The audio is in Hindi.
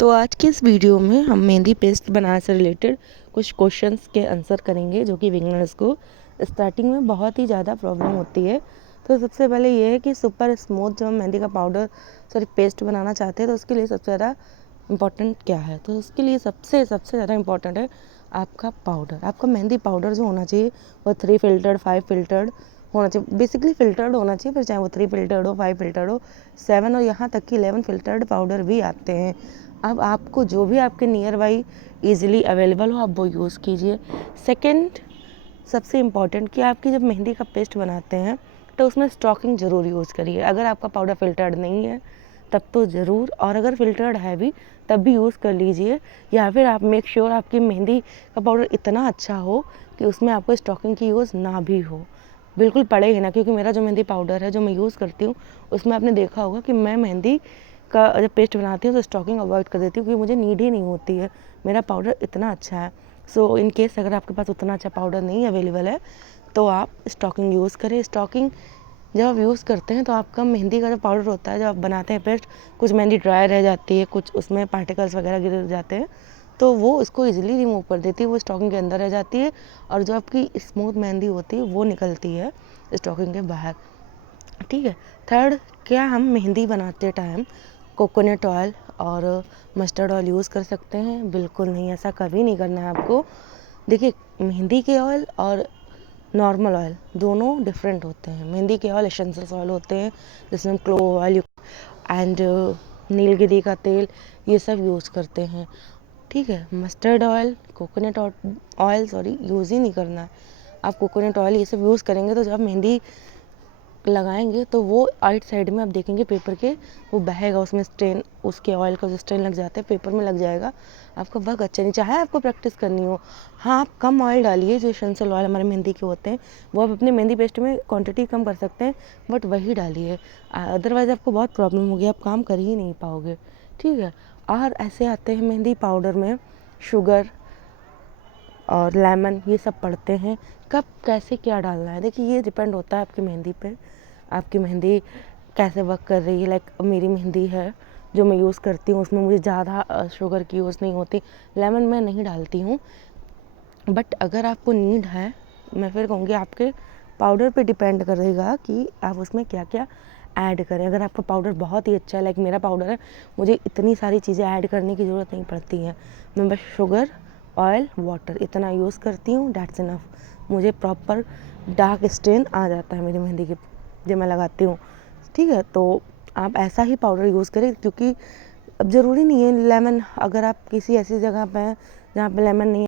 तो आज की इस वीडियो में हम मेहंदी पेस्ट बनाने से रिलेटेड कुछ क्वेश्चंस के आंसर करेंगे जो कि बिगिनर्स को स्टार्टिंग में बहुत ही ज़्यादा प्रॉब्लम होती है। तो सबसे पहले ये है कि सुपर स्मूथ जब हम मेहंदी का पाउडर पेस्ट बनाना चाहते हैं तो उसके लिए सबसे ज़्यादा इम्पॉर्टेंट क्या है। तो उसके लिए सबसे ज़्यादा इम्पॉर्टेंट है आपका पाउडर। आपका मेहंदी पाउडर जो होना चाहिए वो 3 फिल्टर्ड 5 फिल्टर्ड होना चाहिए। बेसिकली फ़िल्टर्ड होना चाहिए, फिर चाहे वो 3 फिल्टर्ड हो 5 फिल्टर्ड हो 7 और यहाँ तक कि 11 फिल्टर्ड पाउडर भी आते हैं। अब आपको जो भी आपके नियर बाई ईजिली अवेलेबल हो आप वो यूज़ कीजिए। सेकंड सबसे इम्पॉर्टेंट कि आपकी जब मेहंदी का पेस्ट बनाते हैं तो उसमें स्टॉकिंग ज़रूर यूज़ करिए। अगर आपका पाउडर फ़िल्टर्ड नहीं है तब तो ज़रूर, और अगर फ़िल्टर्ड है भी तब भी यूज़ कर लीजिए। या फिर आप मेक श्योर आपकी मेहंदी का पाउडर इतना अच्छा हो कि उसमें आपको स्टॉकिंग की यूज़ ना भी हो, बिल्कुल पड़े ही ना। क्योंकि मेरा जो मेहंदी पाउडर है जो मैं यूज़ करती हूँ उसमें आपने देखा होगा कि मैं मेहंदी का जब पेस्ट बनाती हूँ तो स्टॉकिंग अवॉइड कर देती हूँ क्योंकि मुझे नीड ही नहीं होती है, मेरा पाउडर इतना अच्छा है। सो इन केस अगर आपके पास उतना अच्छा पाउडर नहीं अवेलेबल है तो आप स्टॉकिंग यूज़ करें। स्टॉकिंग जब आप यूज़ करते हैं तो आपका मेहंदी का जो पाउडर होता है जब आप बनाते हैं पेस्ट, कुछ मेहंदी ड्राई रह जाती है, कुछ उसमें पार्टिकल्स वगैरह गिर जाते हैं तो वो इसको इजीली रिमूव कर देती है, वो स्टॉकिंग के अंदर रह जाती है और जो आपकी स्मूथ मेहंदी होती है वो निकलती है स्टॉकिंग के बाहर। ठीक है। थर्ड, क्या हम मेहंदी बनाते टाइम कोकोनट ऑयल और मस्टर्ड ऑयल यूज़ कर सकते हैं? बिल्कुल नहीं, ऐसा कभी नहीं करना है आपको। देखिए, मेहंदी के ऑयल और नॉर्मल ऑयल दोनों डिफरेंट होते हैं। मेहंदी के ऑयल एसेंशियल ऑयल होते हैं जिसमें हम क्लोव ऑयल एंड नीलगिरी का तेल ये सब यूज़ करते हैं। ठीक है। Mustard oil coconut oil use ही नहीं करना है। आप कोकोनट ऑयल ये सब यूज़ करेंगे तो जब मेहंदी लगाएंगे तो वो आइट साइड में आप देखेंगे पेपर के वो बहेगा, उसमें स्ट्रेन, उसके ऑयल का जो स्ट्रेन लग जाता है पेपर में लग जाएगा, आपका वर्क अच्छा नहीं। चाहे आपको प्रैक्टिस करनी हो, हाँ आप कम ऑयल डालिए, जो एसेंशियल ऑयल हमारे मेहंदी के होते हैं वो आप अपने मेहंदी पेस्ट में क्वांटिटी कम कर सकते हैं बट वही डालिए, अदरवाइज़ आपको बहुत प्रॉब्लम होगी, आप काम कर ही नहीं पाओगे। ठीक है। और ऐसे आते हैं मेहंदी पाउडर में शुगर और लेमन, ये सब पड़ते हैं। कब कैसे क्या डालना है देखिए ये डिपेंड होता है आपकी मेहंदी पे, आपकी मेहंदी कैसे वर्क कर रही है। लाइक मेरी मेहंदी है जो मैं यूज़ करती हूँ उसमें मुझे ज़्यादा शुगर की यूज़ नहीं होती, लेमन मैं नहीं डालती हूँ। बट अगर आपको नीड है, मैं फिर कहूँगी आपके पाउडर पे डिपेंड करेगा कि आप उसमें क्या क्या ऐड करें। अगर आपका पाउडर बहुत ही अच्छा है, लाइक मेरा पाउडर है, मुझे इतनी सारी चीज़ें ऐड करने की ज़रूरत नहीं पड़ती है, मैं बस शुगर ऑयल वाटर इतना यूज़ करती हूँ, दैट्स इनफ। मुझे प्रॉपर डार्क स्टेन आ जाता है मेरी मेहंदी के जब मैं लगाती हूँ। ठीक है। तो आप ऐसा ही पाउडर यूज़ करें क्योंकि अब ज़रूरी नहीं है लेमन, अगर आप किसी ऐसी जगह पे हैं जहाँ पे लेमन नहीं